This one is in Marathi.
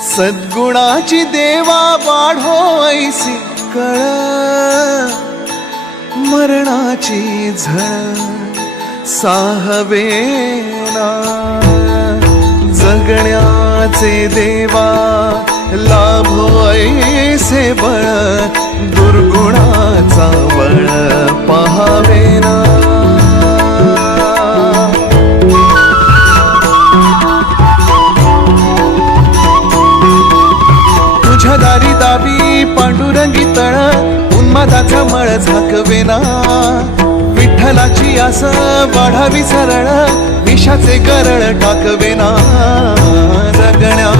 सद्गुणाची देवा वाढो ऐसी कळ, मरणाची झळ साहवेना, जगण्याचे देवा लाभो ऐसे बळ, दुर्गुणाचा बळ पहावेना। तुझ्या दारी दावी पांडुरंगी तळ, उन्मादाचा मळ झाकवेना, विठ्ठलाची आस वाढावी सरळ, विषाचे गरळ टाकवेना, जगण्या